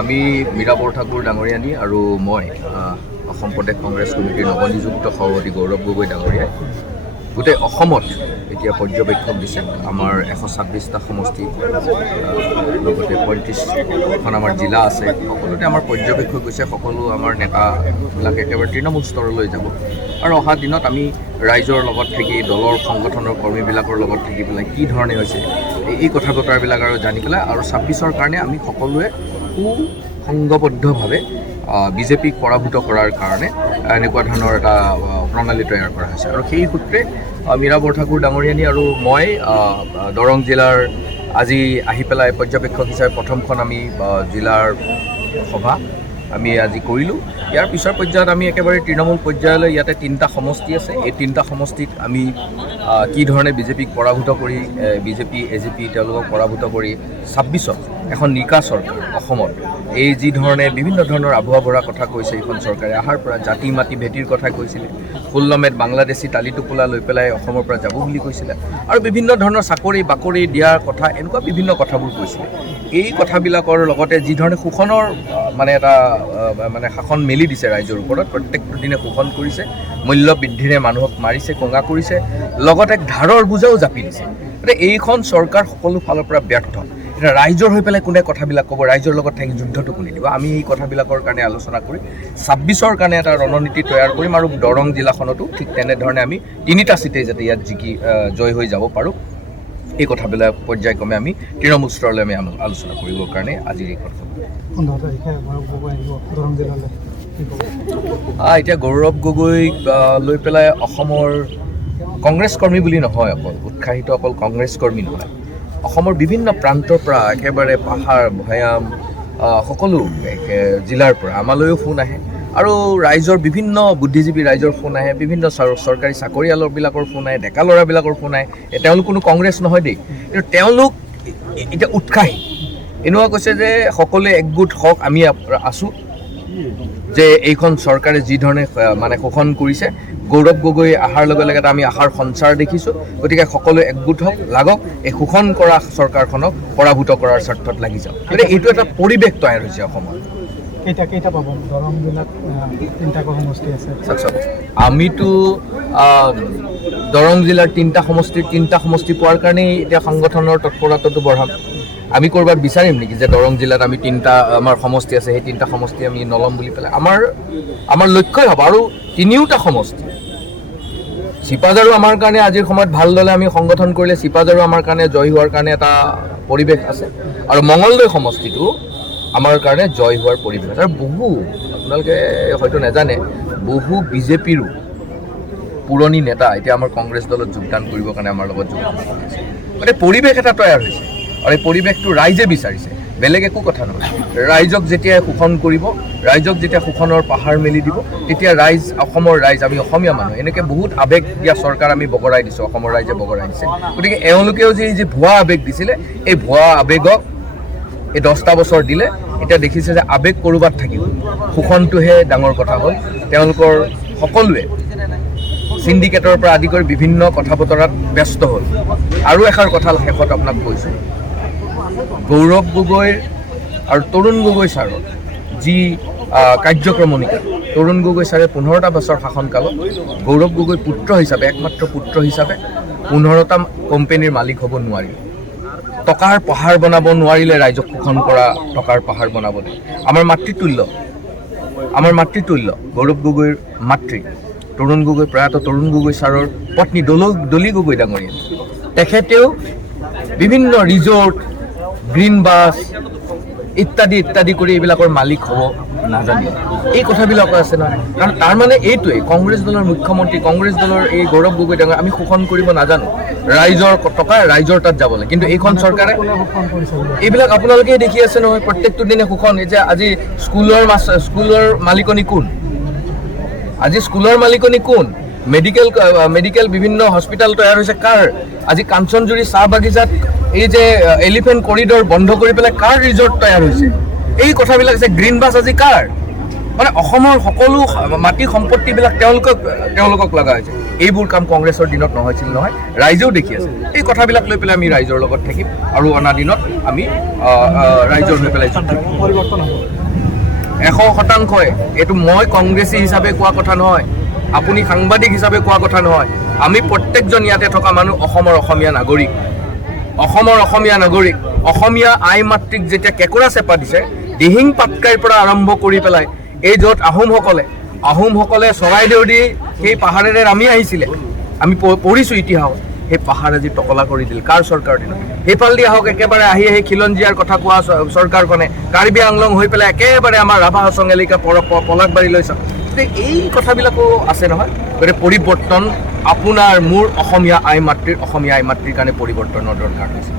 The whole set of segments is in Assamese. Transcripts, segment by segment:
আমি মীৰা বৰঠাকুৰ ডাঙৰীয়ানী আৰু মই অসম প্ৰদেশ কংগ্ৰেছ কমিটিৰ নৱনিযুক্ত সভাপতি গৌৰৱ গগৈ ডাঙৰীয়াই গোটেই অসমত এতিয়া পৰ্যবেক্ষক দিছে আমাৰ 126টা সমষ্টি লগতে 35খন আমাৰ জিলা আছে সকলোতে আমাৰ পৰ্যবেক্ষক গৈছে সকলো আমাৰ নেতাবিলাক একেবাৰে তৃণমূল স্তৰলৈ যাব আৰু অহা দিনত আমি ৰাইজৰ লগত থাকি দলৰ সংগঠনৰ কৰ্মীবিলাকৰ লগত থাকি পেলাই কি ধৰণে হৈছে এই কথা বতৰাবিলাক আৰু জানি পেলাই আৰু 26ৰ কাৰণে আমি সকলোৱে সুসংগবদ্ধভাৱে বিজেপিক পৰাভূত কৰাৰ কাৰণে এনেকুৱা ধৰণৰ এটা প্ৰণালী তৈয়াৰ কৰা হৈছে আৰু সেই সূত্ৰে মীৰা বৰঠাকুৰ ডাঙৰীয়ানী আৰু মই দৰং জিলাৰ আজি আহি পেলাই পৰ্যবেক্ষক হিচাপে প্ৰথমখন আমি জিলাৰ সভা আমি আজি কৰিলোঁ। ইয়াৰ পিছৰ পৰ্যায়ত আমি একেবাৰে তৃণমূল পৰ্যায়লৈ ইয়াতে 3টা সমষ্টি আছে। এই 3টা সমষ্টিত আমি কি ধৰণে বিজেপিক পৰাভূত কৰি বিজেপি এজেপি তেওঁলোকক পৰাভূত কৰি 26ত এখন নিকা চৰকাৰ অসমত এই যি ধৰণে বিভিন্ন ধৰণৰ আভুৱা ভৰা কথা কৈছে এইখন চৰকাৰে অহাৰ পৰা জাতি মাটি ভেটিৰ কথা কৈছিলে 16 মেত বাংলাদেশী টালি টোপোলা লৈ পেলাই অসমৰ পৰা যাব বুলি কৈছিলে আৰু বিভিন্ন ধৰণৰ চাকৰি বাকৰি দিয়াৰ কথা এনেকুৱা বিভিন্ন কথাবোৰ কৈছিলে। এই কথাবিলাকৰ লগতে যি ধৰণে শোষণৰ মানে এটা মানে শাসন মেলি দিছে ৰাইজৰ ওপৰত প্ৰত্যেকটো দিনে শোষণ কৰিছে মূল্য বৃদ্ধিৰে মানুহক মাৰিছে কঙা কৰিছে লগতে ধাৰৰ বোজাও জাপি দিছে। গতিকে এইখন চৰকাৰ সকলো ফালৰ পৰা ব্যৰ্থ। এতিয়া ৰাইজৰ হৈ পেলাই কোনে কথাবিলাক ক'ব ৰাইজৰ লগত থাকি যুদ্ধটো কোনে দিব আমি এই কথাবিলাকৰ কাৰণে আলোচনা কৰি 26ৰ কাৰণে এটা ৰণনীতি তৈয়াৰ কৰিম আৰু দৰং জিলাখনতো ঠিক তেনেধৰণে আমি 3টা চিটেই যাতে ইয়াত জিকি জয় হৈ যাব পাৰোঁ এই কথাবিলাক পৰ্যায়ক্ৰমে আমি তৃণমূল স্তৰলৈ আমি আলোচনা কৰিবৰ কাৰণে আজিৰ এই কথা এতিয়া গৌৰৱ গগৈক লৈ পেলাই অসমৰ কংগ্ৰেছ কৰ্মী বুলি নহয় উৎসাহিত অকল কংগ্ৰেছ কৰ্মী নহয় অসমৰ বিভিন্ন প্ৰান্তৰ পৰা একেবাৰে পাহাৰ ভৈয়াম সকলো জিলাৰ পৰা আমালৈও ফোন আহে আৰু ৰাইজৰ বিভিন্ন বুদ্ধিজীৱী ৰাইজৰ ফোন আহে বিভিন্ন চৰকাৰী চাকৰিয়ালবিলাকৰ ফোন আহে ডেকা ল'ৰাবিলাকৰ ফোন আহে তেওঁলোক কোনো কংগ্ৰেছ নহয় দেই কিন্তু তেওঁলোক এতিয়া উৎসাহী এনেকুৱা কৈছে যে সকলোৱে একগোট হওক আমি আছোঁ যে এইখন চৰকাৰে যি ধৰণে মানে শোষণ কৰিছে গৌৰৱ গগৈ অহাৰ লগে লগে এটা আমি আশাৰ সঞ্চাৰ দেখিছোঁ গতিকে সকলোৱে একগোট হওক লাগক এই শোষণ কৰা চৰকাৰখনক পৰাভূত কৰাৰ স্বাৰ্থত লাগি যাওক গতিকে এইটো এটা পৰিৱেশ তৈয়াৰ হৈছে অসমত আমিতো দৰং জিলাৰ 3টা সমষ্টি পোৱাৰ কাৰণেই এতিয়া সংগঠনৰ তৎপৰতাটো বঢ়াম আমি ক'ৰবাত বিচাৰিম নেকি যে দৰং জিলাত আমি 3টা আমাৰ সমষ্টি আছে সেই 3টা সমষ্টি আমি নল'ম বুলি পেলাই আমাৰ লক্ষ্যই হ'ব আৰু 3টা সমষ্টি চিপাঝাৰো আমাৰ কাৰণে আজিৰ সময়ত ভাল দলে আমি সংগঠন কৰিলে চিপাঝাৰো আমাৰ কাৰণে জয় হোৱাৰ কাৰণে এটা পৰিৱেশ আছে আৰু মঙলদৈ সমষ্টিটো আমাৰ কাৰণে জয় হোৱাৰ পৰিৱেশ আছে আৰু বহু আপোনালোকে হয়তো নাজানে বহু বিজেপিৰো পুৰণি নেতা এতিয়া আমাৰ কংগ্ৰেছ দলত যোগদান কৰিবৰ কাৰণে আমাৰ লগত যোগদান কৰিছে গতিকে পৰিৱেশ এটা তৈয়াৰ হৈছে আৰু এই পৰিৱেশটো ৰাইজে বিচাৰিছে বেলেগ একো কথা নহয় ৰাইজক যেতিয়া শোষণ কৰিব ৰাইজক যেতিয়া শোষণৰ পাহাৰ মেলি দিব তেতিয়া ৰাইজ অসমৰ ৰাইজ আমি অসমীয়া মানুহ এনেকৈ বহুত আৱেগ দিয়া চৰকাৰ আমি বগৰাই দিছোঁ অসমৰ ৰাইজে বগৰাই দিছে গতিকে এওঁলোকেও যে ভুৱা আৱেগ দিছিলে এই ভুৱা আৱেগক এই 10টা বছৰ দিলে এতিয়া দেখিছে যে আৱেগ ক'ৰবাত থাকিব শোষণটোহে ডাঙৰ কথা হ'ল তেওঁলোকৰ সকলোৱে চিণ্ডিকেটৰ পৰা আদি কৰি বিভিন্ন কথা বতৰাত ব্যস্ত হ'ল আৰু এষাৰ কথা শেষত আপোনাক কৈছোঁ গৌৰৱ গগৈৰ আৰু তৰুণ গগৈ ছাৰৰ যি কাৰ্যক্ৰমণিকা তৰুণ গগৈ ছাৰে 15টা বছৰ শাসনকালত গৌৰৱ গগৈ পুত্ৰ হিচাপে একমাত্ৰ পুত্ৰ হিচাপে 15টা কোম্পানীৰ মালিক হ'ব নোৱাৰিলে টকাৰ পাহাৰ বনাব নোৱাৰিলে ৰাইজক শোষণ কৰা টকাৰ পাহাৰ বনাবলৈ আমাৰ মাতৃতুল্য গৌৰৱ গগৈৰ মাতৃ তৰুণ গগৈ প্ৰয়াত তৰুণ গগৈ ছাৰৰ পত্নী দলি গগৈ ডাঙৰীয়া তেখেতেও বিভিন্ন ৰিজৰ্ট গ্ৰীণ বাছ ইত্যাদি কৰি এইবিলাকৰ মালিক হ'ব নাজানিলে এই কথাবিলাক আছে নহয় কাৰণ তাৰ মানে এইটোৱেই কংগ্ৰেছ দলৰ মুখ্যমন্ত্ৰী কংগ্ৰেছ দলৰ এই গৌৰৱ গগৈ ডাঙৰ আমি শোষণ কৰিব নাজানো ৰাইজৰ টকা ৰাইজৰ তাত যাবলৈ কিন্তু এইখন চৰকাৰে এইবিলাক আপোনালোকেই দেখি আছে নহয় প্ৰত্যেকটো দিনে শোষণ এতিয়া আজি স্কুলৰ মালিকনী কোন আজি স্কুলৰ মালিকনী কোন মেডিকেল বিভিন্ন হস্পিটেল তৈয়াৰ হৈছে কাৰ আজি কাঞ্চনজুৰি চাহ বাগিচাত এই যে এলিফেণ্ট কৰিডৰ বন্ধ কৰি পেলাই কাৰ ৰিজৰ্ট তৈয়াৰ হৈছে এই কথাবিলাক যে গ্ৰীণ বাছ আজি কাৰ মানে অসমৰ সকলো মাটি সম্পত্তিবিলাক তেওঁলোকক লগা হৈছে এইবোৰ কাম কংগ্ৰেছৰ দিনত নহৈছিল নহয়, ৰাইজেও দেখি আছে। এই কথাবিলাক লৈ পেলাই আমি ৰাইজৰ লগত থাকিম আৰু অনা দিনত আমি ৰাইজৰ হৈ পেলাই পৰিৱৰ্তন হ'ব 100%। এইটো মই কংগ্ৰেছী হিচাপে কোৱা কথা নহয়, আপুনি সাংবাদিক হিচাপে কোৱা কথা নহয়। আমি প্ৰত্যেকজন ইয়াতে থকা মানুহ অসমৰ অসমীয়া নাগৰিক, অসমীয়া আই মাতৃক যেতিয়া কেঁকোৰা চেপা দিছে, দিহিং পাটকাইৰ পৰা আৰম্ভ কৰি পেলাই এই য'ত আহোমসকলে চৰাইদেউ দি সেই পাহাৰেৰে নামি আহিছিলে, আমি পঢ়িছোঁ ইতিহাসত, সেই পাহাৰ আজি টকলা কৰি দিল কাৰ চৰকাৰ দিনত। সেইফালেদি আহক একেবাৰে আহি খীলঞ্জীয়াৰ কথা কোৱা চৰকাৰখনে কাৰ্বি আংলং হৈ পেলাই একেবাৰে আমাৰ ৰাভা হাছং এলেকা পলাশবাৰীলৈ চাওক। এই কথাবিলাকো আছে নহয়। গতিকে পৰিৱৰ্তন আপোনাৰ মোৰ অসমীয়া আই মাতৃৰ কাৰণে পৰিৱৰ্তনৰ দৰকাৰ হৈছে।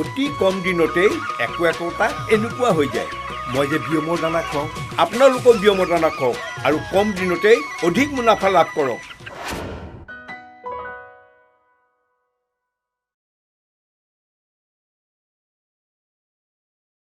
অতি কম দিনতেই একোটা এনেকুৱা হৈ যায়। মই যে বিয়মৰ দানা খুৱাওঁ, আপোনালোকেও বিয়মৰ দানা খুৱাওক আৰু কম দিনতেই অধিক মুনাফা লাভ কৰক।